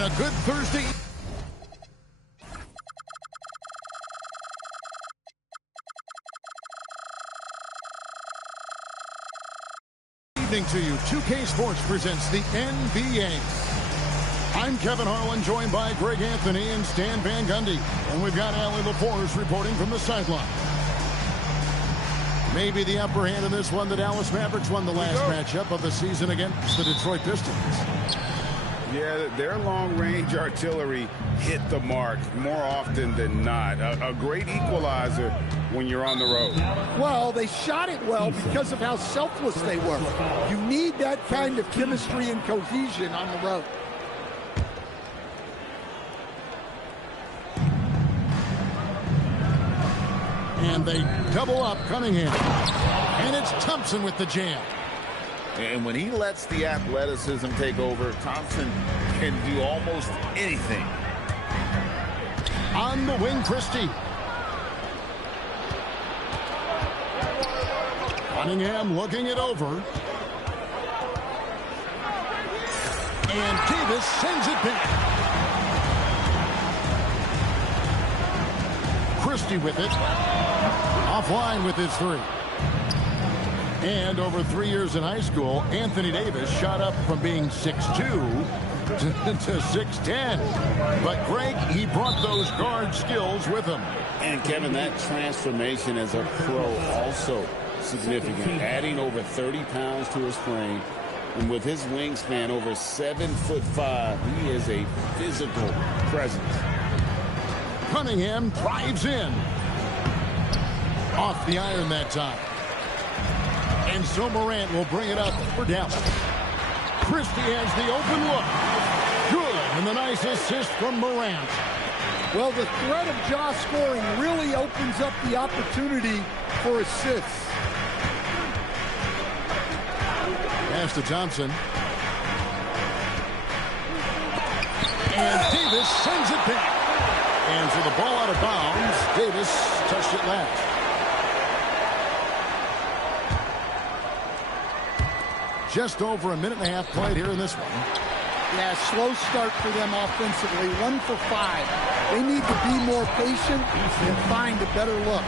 A good Thursday evening to you. 2K Sports presents the NBA. I'm Kevin Harlan, joined by Greg Anthony and Stan Van Gundy. And we've got Allie LaForce reporting from the sideline. Maybe the upper hand in this one. The Dallas Mavericks won the last matchup of the season against the Detroit Pistons. Yeah, their long-range artillery hit the mark more often than not. A great equalizer when you're on the road. Well, they shot it well because of how selfless they were. You need that kind of chemistry and cohesion on the road. And they double up Cunningham. And it's Thompson with the jam. And when he lets the athleticism take over, Thompson can do almost anything. On the wing, Christie. Cunningham looking it over. And Davis sends it back. Christie with it. Offline with his three. And over 3 years in high school, Anthony Davis shot up from being 6'2" to 6'10". But Greg, he brought those guard skills with him. And Kevin, that transformation as a pro also significant. Adding over 30 pounds to his frame. And with his wingspan over 7'5", he is a physical presence. Cunningham drives in. Off the iron that time. And so Morant will bring it up for Dallas. Christie has the open look. Good. And the nice assist from Morant. Well, the threat of Ja scoring really opens up the opportunity for assists. Pass to Thompson. And Davis sends it back. And so the ball out of bounds. Davis touched it last. Just over a minute and a half played here in this one. Yeah, slow start for them offensively. 1 for 5. They need to be more patient and find a better look.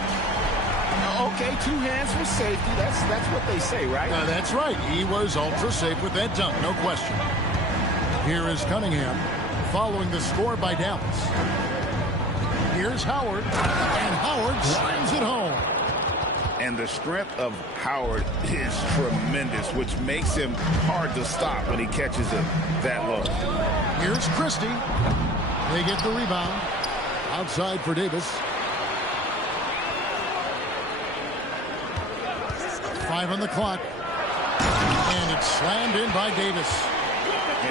Okay, 2 hands for safety. That's what they say, right? That's right. He was ultra safe with that dunk, no question. Here is Cunningham following the score by Dallas. Here's Howard, and Howard slams it home. And the strength of Howard is tremendous, which makes him hard to stop when he catches it that low. Here's Christie. They get the rebound. Outside for Davis. 5 on the clock. And it's slammed in by Davis.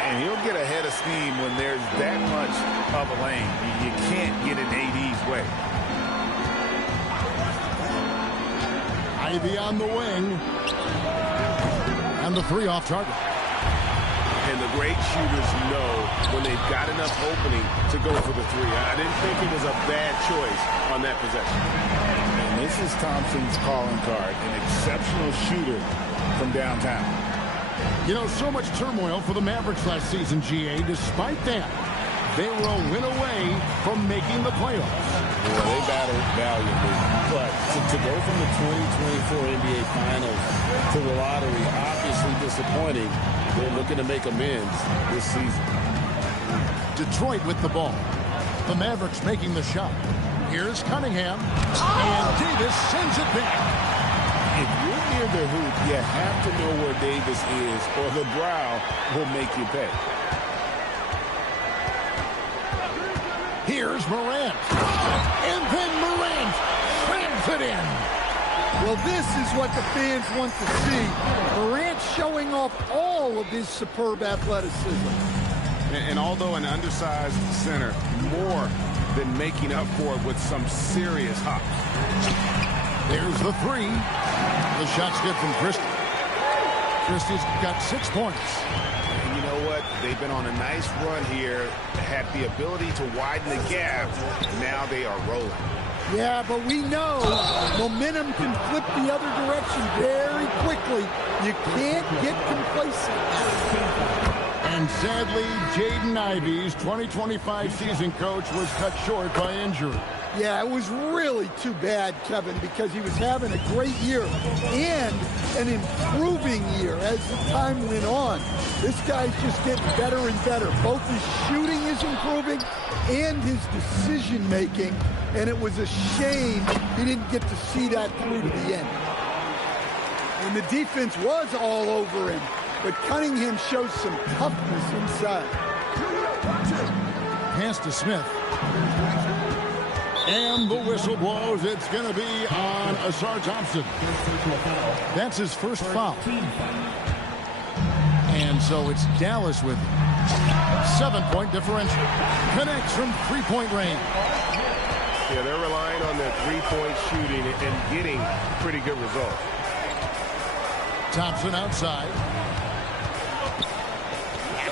And he'll get ahead of steam when there's that much of a lane. You can't get in AD's way. Ivy on the wing. And the 3 off target. And the great shooters know when they've got enough opening to go for the 3. I didn't think it was a bad choice on that possession. And this is Thompson's calling card, an exceptional shooter from downtown. You know, so much turmoil for the Mavericks last season, GA. Despite that, they were a win away from making the playoffs. Well, they battled valiantly. But to go from the 2024 NBA Finals to the lottery, obviously disappointing. They're looking to make amends this season. Detroit with the ball. The Mavericks making the shot. Here's Cunningham. And Davis sends it back. If you're near the hoop, you have to know where Davis is, or the brow will make you pay. Here's Morant. And then Morant slams it in. Well, this is what the fans want to see. Morant showing off all of his superb athleticism. And although an undersized center, more than making up for it with some serious hops. There's the 3. The shot's good from Christie. Christie's got 6 points. And you know what? They've been on a nice run here, had the ability to widen the gap. Now they are rolling. Yeah, but we know momentum can flip the other direction very quickly. You can't get complacent. And sadly, Jaden Ivey's 2025 season coach was cut short by injury. Yeah, it was really too bad, Kevin, because he was having a great year and an improving year as the time went on. This guy's just getting better and better. Both his shooting is improving and his decision-making, and it was a shame he didn't get to see that through to the end. And the defense was all over him, but Cunningham shows some toughness inside. Pass to Smith. And the whistle blows. It's going to be on Asar Thompson. That's his first foul. And so it's Dallas with 7-point differential. Connects from three-point range. Yeah, they're relying on their three-point shooting and getting pretty good results. Thompson outside.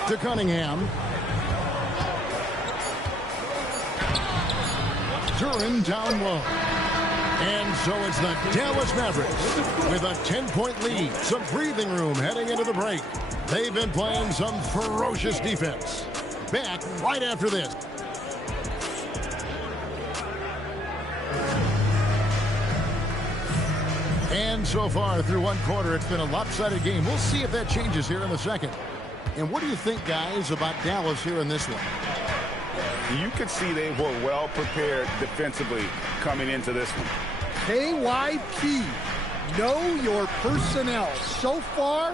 To Cunningham. Duran down low. And so it's the Dallas Mavericks with a 10-point lead. Some breathing room heading into the break. They've been playing some ferocious defense. Back right after this. And so far through one quarter, it's been a lopsided game. We'll see if that changes here in the second. And what do you think, guys, about Dallas here in this one? You could see they were well prepared defensively coming into this one. KYP, know your personnel. So far,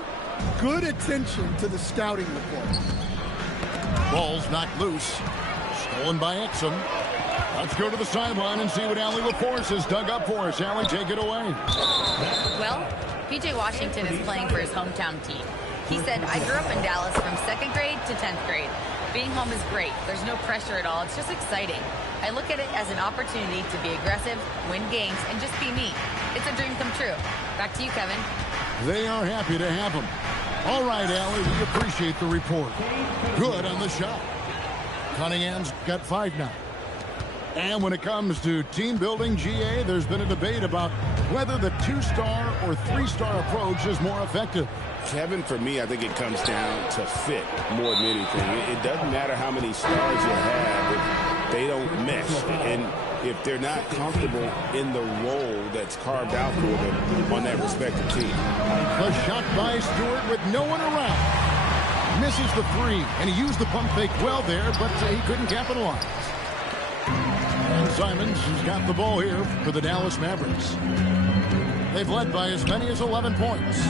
good attention to the scouting report. Ball's knocked loose. Stolen by Exum. Let's go to the sideline and see what Allie LaForce has dug up for us. Allie, take it away. Well, P.J. Washington is playing for his hometown team. He said, I grew up in Dallas from 2nd grade to 10th grade. Being home is great. There's no pressure at all. It's just exciting. I look at it as an opportunity to be aggressive, win games, and just be me. It's a dream come true. Back to you, Kevin. They are happy to have him. All right, Allie, we appreciate the report. Good on the shot. Cunningham's got 5 now. And when it comes to team building, GA, there's been a debate about whether the 2-star or 3-star approach is more effective. Kevin, for me, I think it comes down to fit more than anything. It doesn't matter how many stars you have if they don't mesh. And if they're not comfortable in the role that's carved out for them on that respective team. The shot by Stewart with no one around. Misses the 3, and he used the pump fake well there, but he couldn't capitalize. And Simons has got the ball here for the Dallas Mavericks. They've led by as many as 11 points.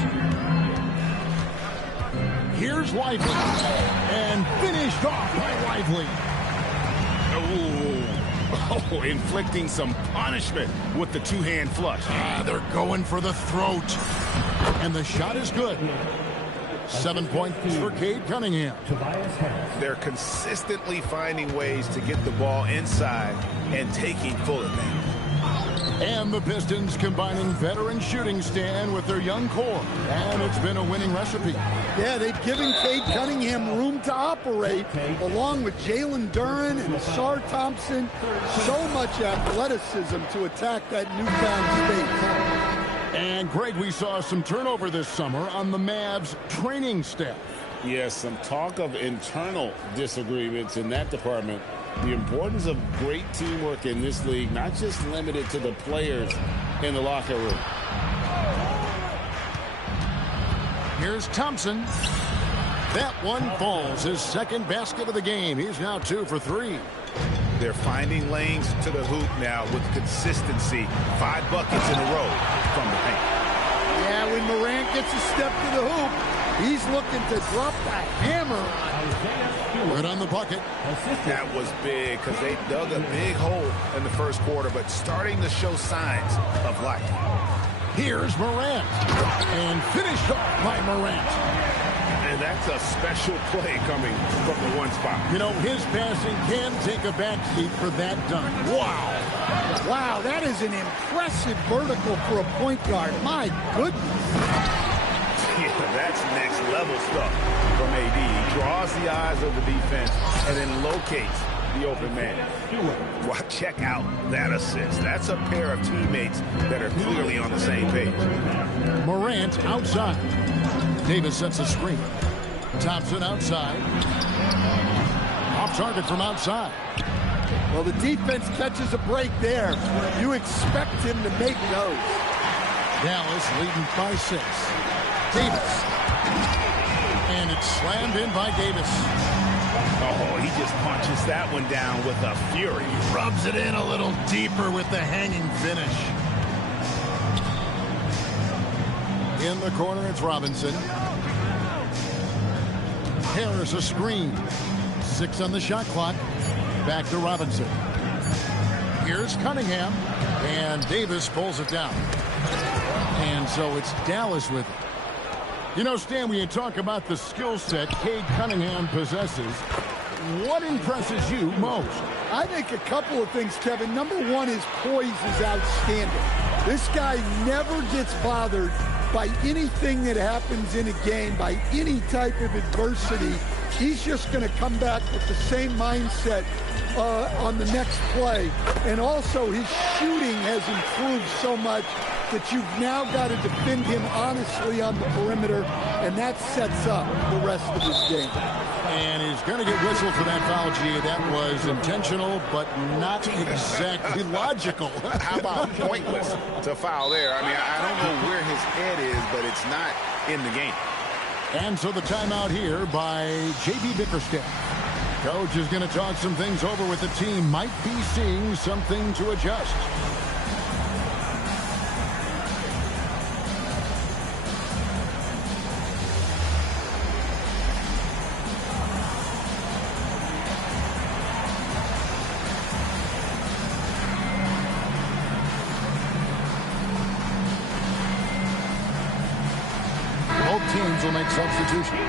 Here's Lively, and finished off by Lively. Oh, inflicting some punishment with the 2-hand flush. They're going for the throat. And the shot is good. 7 points for Cade Cunningham. They're consistently finding ways to get the ball inside and taking full advantage. And the Pistons combining veteran shooting stand with their young core. And it's been a winning recipe. Yeah, they've given Cade Cunningham room to operate, along with Jalen Duran and Asar Thompson. So much athleticism to attack that newfound space. And, Greg, we saw some turnover this summer on the Mavs training staff. Yes, some talk of internal disagreements in that department. The importance of great teamwork in this league, not just limited to the players in the locker room. Here's Thompson. That one falls. His second basket of the game. He's now 2 for 3. They're finding lanes to the hoop now with consistency. 5 buckets in a row from the paint. Yeah, when Morant gets a step to the hoop, he's looking to drop the hammer. Right on the bucket. That was big because they dug a big hole in the first quarter, but starting to show signs of life. Here's Morant. And finished off by Morant. And that's a special play coming from the one spot. You know, his passing can take a backseat for that dunk. Wow. Wow, that is an impressive vertical for a point guard. My goodness. Yeah, that's next level stuff from AD. He draws the eyes of the defense and then locates the open man. Well, check out that assist. That's a pair of teammates that are clearly on the same page. Morant outside. Davis sets a screen. Thompson outside. Off target from outside. Well, the defense catches a break there. You expect him to make those. Dallas leading by 6. Davis. And it's slammed in by Davis. Oh, he just punches that one down with a fury. Rubs it in a little deeper with the hanging finish. In the corner, it's Robinson. Harris a screen. 6 on the shot clock. Back to Robinson. Here's Cunningham. And Davis pulls it down. And so it's Dallas with it. You know, Stan, when you talk about the skill set Cade Cunningham possesses, what impresses you most? I think a couple of things, Kevin. Number one, his poise is outstanding. This guy never gets bothered by anything that happens in a game, by any type of adversity. He's just going to come back with the same mindset on the next play. And also, his shooting has improved so much that you've now got to defend him honestly on the perimeter, and that sets up the rest of his game. And he's going to get whistled for that foul, G. That was intentional, but not exactly logical. How about pointless to foul there? I mean, I don't know where his head is, but it's not in the game. And so the timeout here by J.B. Bickerstaff. Coach is going to talk some things over with the team. Might be seeing something to adjust. Both teams will make substitutions.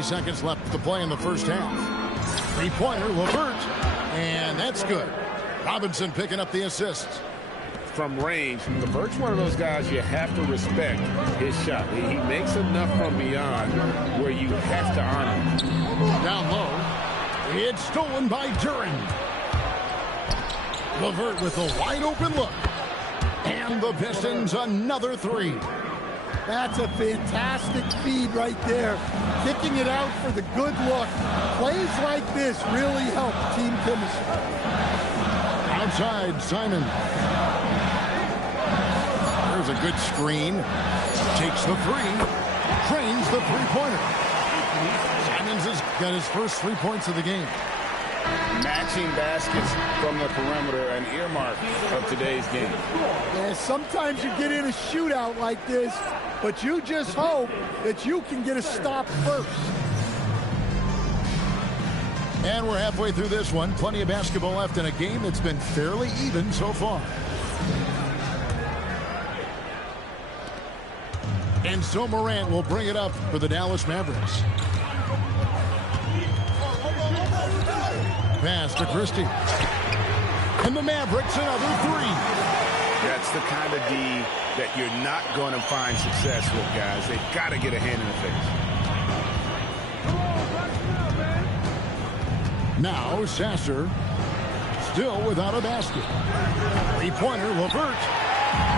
Seconds left to play in the first half. Three-pointer, LeVert, and that's good. Robinson picking up the assist. From range, LeVert's one of those guys you have to respect his shot. He makes enough from beyond where you have to honor him. Down low, it's stolen by Duren. LeVert with a wide-open look. And the Pistons another three. That's a fantastic feed right there. Kicking it out for the good look. Plays like this really help team chemistry. Outside, Simon. There's a good screen. Takes the three. Trains the three-pointer. Simons has got his first 3 points of the game. Matching baskets from the perimeter, an earmark of today's game. Yeah, sometimes you get in a shootout like this, but you just hope that you can get a stop first. And we're halfway through this one. Plenty of basketball left in a game that's been fairly even so far. And so Morant will bring it up for the Dallas Mavericks. Pass to Christie. And the Mavericks another three. That's the kind of D that you're not going to find success with, guys. They've got to get a hand in the face. Now Sasser still without a basket. Three-pointer, LeVert.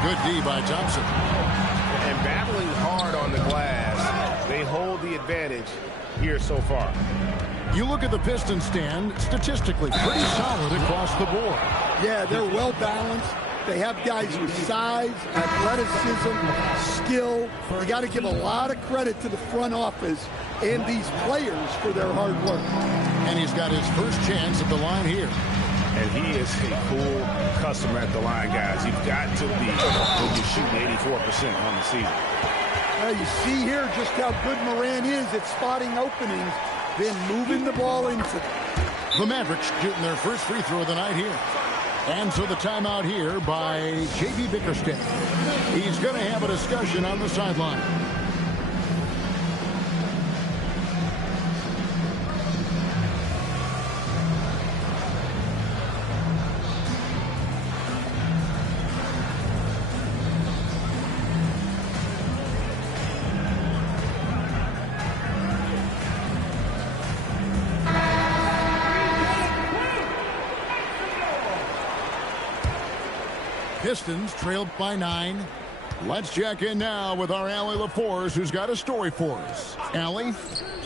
Good D by Thompson. And battling hard on the glass, they hold the advantage here so far. You look at the Pistons stand, statistically pretty solid across the board. Yeah, they're well balanced. They have guys with size, athleticism, skill. You got to give a lot of credit to the front office and these players for their hard work. And he's got his first chance at the line here. And he is a cool customer at the line, guys. You've got to be when you're shooting 84% on the season. Well, you see here just how good Morant is at spotting openings, then moving the ball into them. The Mavericks shooting their first free throw of the night here. And so the timeout here by J.B. Bickerstaff. He's going to have a discussion on the sideline. Pistons trailed by 9. Let's check in now with our Allie LaForce, who's got a story for us. Allie?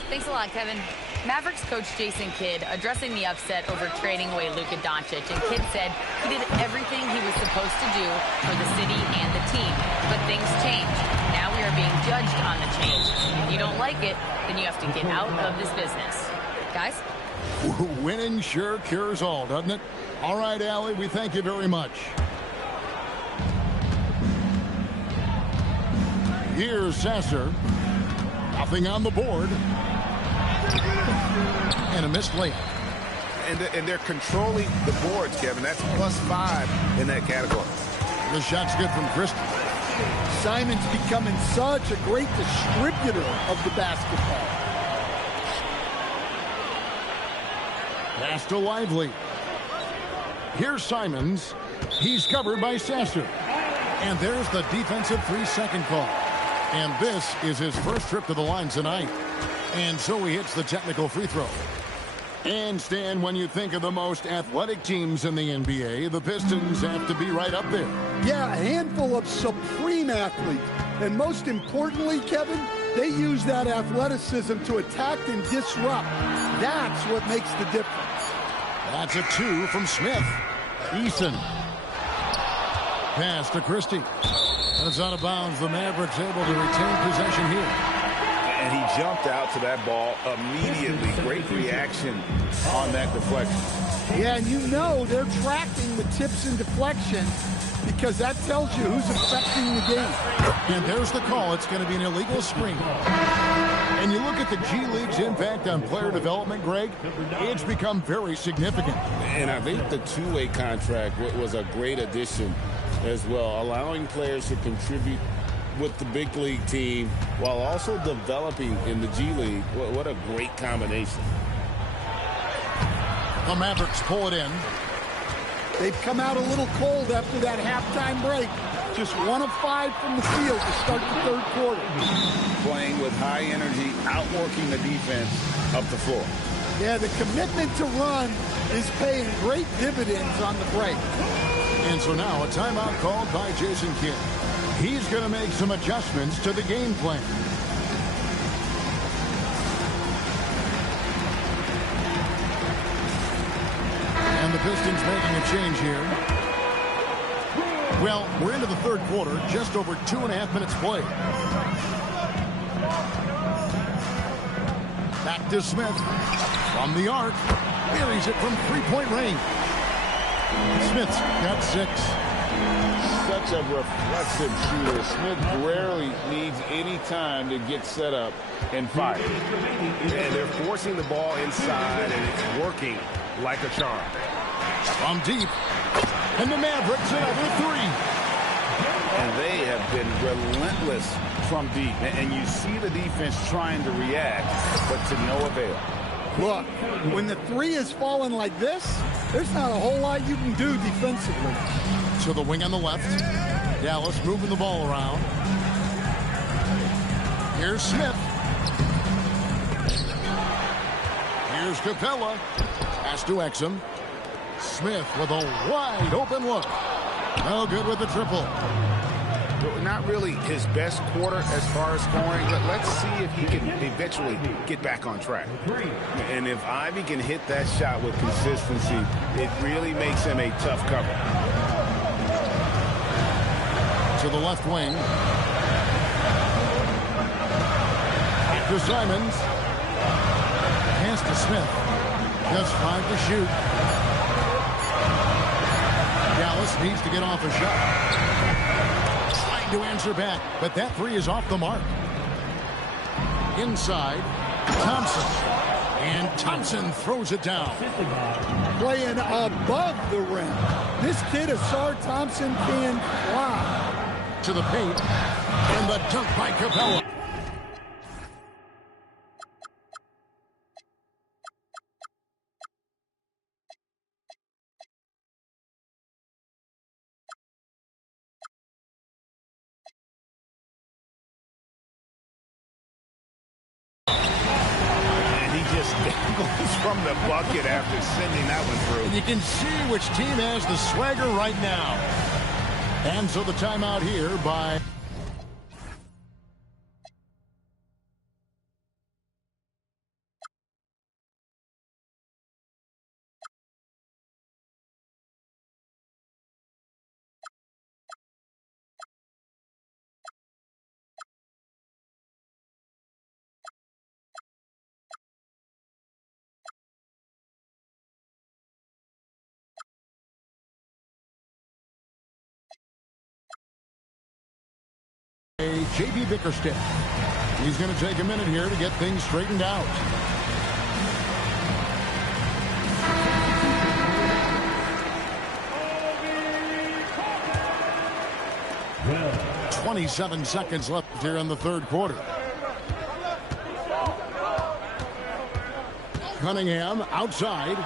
Thanks a lot, Kevin. Mavericks coach Jason Kidd addressing the upset over trading away Luka Doncic, and Kidd said he did everything he was supposed to do for the city and the team. But things changed. Now we are being judged on the change. If you don't like it, then you have to get out of this business. Guys? Winning sure cures all, doesn't it? All right, Allie, we thank you very much. Here's Sasser. Nothing on the board. And a missed layup. And they're controlling the boards, Kevin. That's +5 in that category. The shot's good from Christie. Simon's becoming such a great distributor of the basketball. Pass to Lively. Here's Simons. He's covered by Sasser. And there's the defensive 3-second call. And this is his first trip to the line tonight. And so he hits the technical free throw. And Stan, when you think of the most athletic teams in the NBA, the Pistons have to be right up there. Yeah, a handful of supreme athletes. And most importantly, Kevin, they use that athleticism to attack and disrupt. That's what makes the difference. That's a 2 from Smith. Eason. Pass to Christie. That's out of bounds. The Mavericks able to retain possession here. And he jumped out to that ball immediately. Great reaction on that deflection. Yeah, and you know they're tracking the tips and deflection because that tells you who's affecting the game. And there's the call. It's going to be an illegal screen. And you look at the G League's impact on player development, Greg, it's become very significant. And I think the two-way contract was a great addition as well, allowing players to contribute with the big league team while also developing in the G League. What a great combination. The Mavericks pull it in. They've come out a little cold after that halftime break. Just 1 of 5 from the field to start the third quarter. Playing with high energy, outworking the defense up the floor. Yeah, the commitment to run is paying great dividends on the break. And so now a timeout called by Jason Kidd. He's going to make some adjustments to the game plan. And the Pistons making a change here. Well, we're into the third quarter, just over 2.5 minutes played. Back to Smith. From the arc. Buries it from three-point range. Smith's got 6. Such a reflexive shooter. Smith rarely needs any time to get set up and fire. And they're forcing the ball inside, and it's working like a charm. From deep. And the Mavericks another 3. And they have been relentless from deep. And you see the defense trying to react, but to no avail. Look, when the 3 is falling like this, there's not a whole lot you can do defensively. To the wing on the left. Dallas moving the ball around. Here's Smith. Here's Capella. Pass to Exum. Smith with a wide open look. No good with the triple. Not really his best quarter as far as scoring, but let's see if he can eventually get back on track. And if Ivy can hit that shot with consistency, it really makes him a tough cover. To the left wing. To Simons. Pass to Smith. Just 5 to shoot. Dallas needs to get off a shot. Trying to answer back, but that 3 is off the mark. Inside, Thompson. And Thompson throws it down. Playing above the rim. This kid, Asar Thompson, can fly. To the paint. And the dunk by Capella. Goes from the bucket after sending that one through. And you can see which team has the swagger right now. And so the timeout here by... J.B. Bickerstaff. He's going to take a minute here to get things straightened out. Well, 27 seconds left here in the third quarter. Cunningham outside.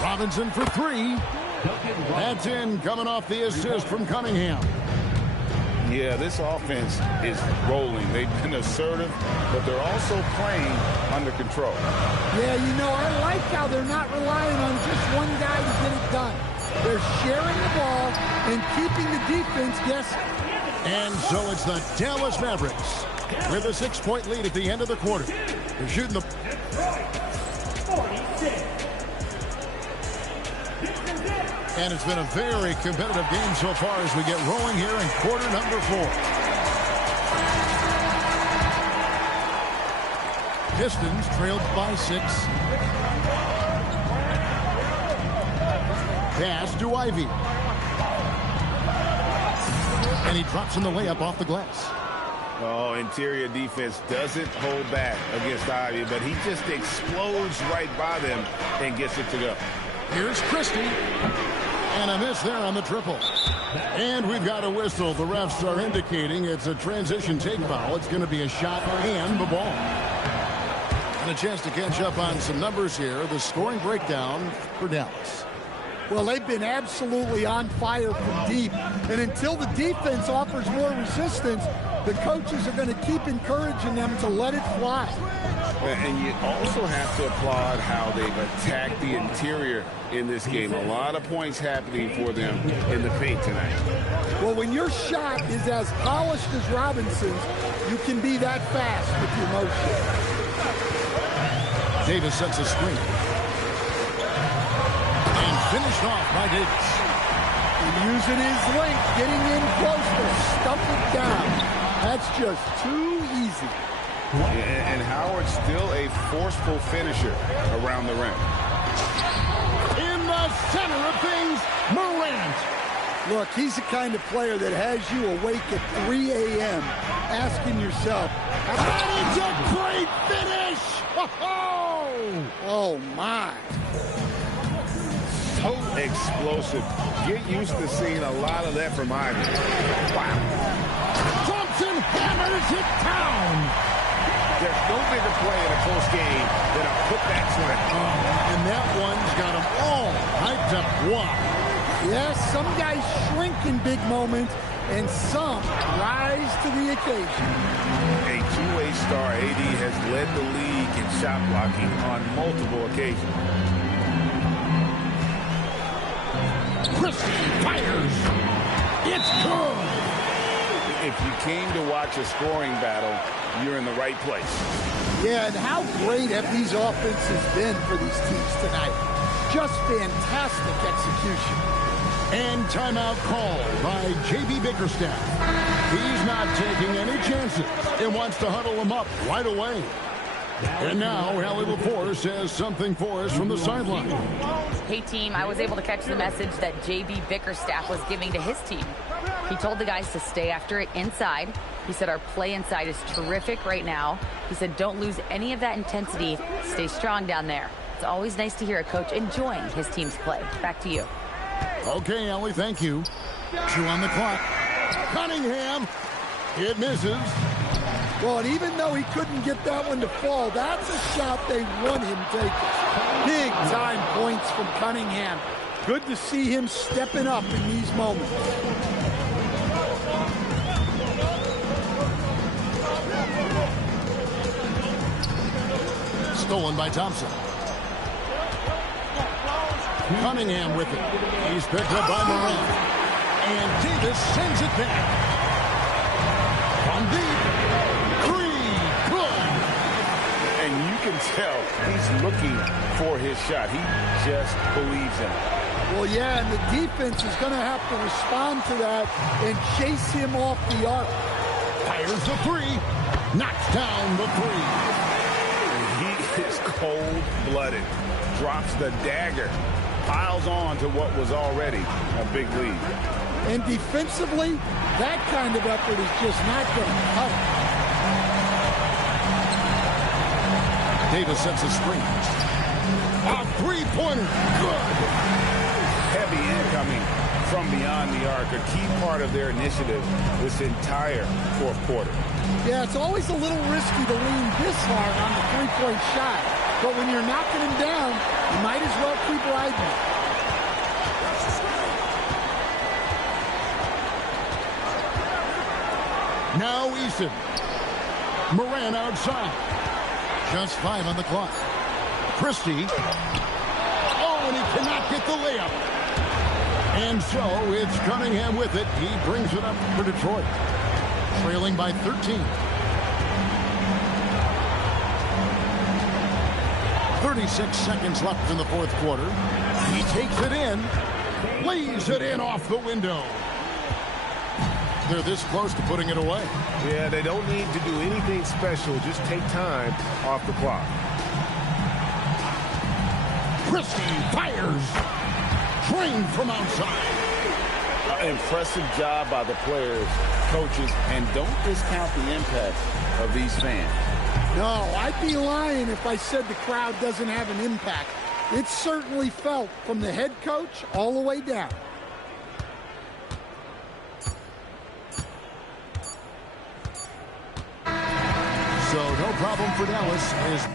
Robinson for three. That's in, coming off the assist from Cunningham. Yeah, this offense is rolling. They've been assertive, but they're also playing under control. Yeah, you know, I like how they're not relying on just one guy to get it done. They're sharing the ball and keeping the defense guessing. And so it's the Dallas Mavericks with a 6-point lead at the end of the quarter. They're shooting the... 46. And it's been a very competitive game so far as we get rolling here in quarter number 4. Pistons trailed by 6. Pass to Ivy. And he drops in the layup off the glass. Oh, interior defense doesn't hold back against Ivy, but he just explodes right by them and gets it to go. Here's Christie. And a miss there on the triple. And we've got a whistle. The refs are indicating it's a transition take foul. It's going to be a shot and the ball. And a chance to catch up on some numbers here. The scoring breakdown for Dallas. Well, they've been absolutely on fire from deep. And until the defense offers more resistance, the coaches are going to keep encouraging them to let it fly. And you also have to applaud how they've attacked the interior in this game. A lot of points happening for them in the paint tonight. Well, when your shot is as polished as Robinson's, you can be that fast with your motion. Davis sets a screen. And finished off by Davis. And using his length, getting in close to stuff it down. That's just too easy. And Howard's still a forceful finisher around the rim. In the center of things, Morant. Look, he's the kind of player that has you awake at 3 a.m. asking yourself, that is a great finish! Oh, my. So explosive. Get used to seeing a lot of that from Ivy. Wow. Thompson hammers it down. There's no bigger play in a close game than a putback slam. And that one's got them all hyped up. Wow. Yes, some guys shrink in big moments, and some rise to the occasion. A two-way star, AD has led the league in shot blocking on multiple occasions. Christie fires. It's good. If you came to watch a scoring battle, you're in the right place. Yeah, and how great have these offenses been for these teams tonight? Just fantastic execution. And timeout called by J.B. Bickerstaff. He's not taking any chances and wants to huddle them up right away. And now, Allie LaForce says something for us from the sideline. Hey, team, I was able to catch the message that J.B. Bickerstaff was giving to his team. He told the guys to stay after it inside. He said our play inside is terrific right now. He said don't lose any of that intensity. Stay strong down there. It's always nice to hear a coach enjoying his team's play. Back to you. Okay, Allie, thank you. 2 on the clock. Cunningham. It misses. Well, and even though he couldn't get that one to fall, that's a shot they want him taking. Big-time points from Cunningham. Good to see him stepping up in these moments. Stolen by Thompson. Cunningham with it. He's picked up by Morant. And Davis sends it back. From deep. Three. Good. And you can tell he's looking for his shot. He just believes in it. Well, yeah, and the defense is going to have to respond to that and chase him off the arc. Fires the three. Knocks down the three. He is cold-blooded. Drops the dagger. Piles on to what was already a big lead. And defensively, that kind of effort is just not going to cut it. Davis sets a screen. A three-pointer. Good. Heavy incoming from beyond the arc. A key part of their initiative this entire fourth quarter. Yeah, it's always a little risky to lean this hard on the three-point shot. But when you're knocking him down, you might as well keep riding it. Now Eason. Moran outside. Just 5 on the clock. Christie. Oh, and he cannot get the layup. And so it's Cunningham with it. He brings it up for Detroit. Trailing by 13. 36 seconds left in the fourth quarter. He takes it in. Lays it in off the window. They're this close to putting it away. Yeah, they don't need to do anything special. Just take time off the clock. Christie fires. Drained from outside. Impressive job by the players, coaches, and don't discount the impact of these fans. No, I'd be lying if I said the crowd doesn't have an impact. It's certainly felt from the head coach all the way down. So no problem for Dallas as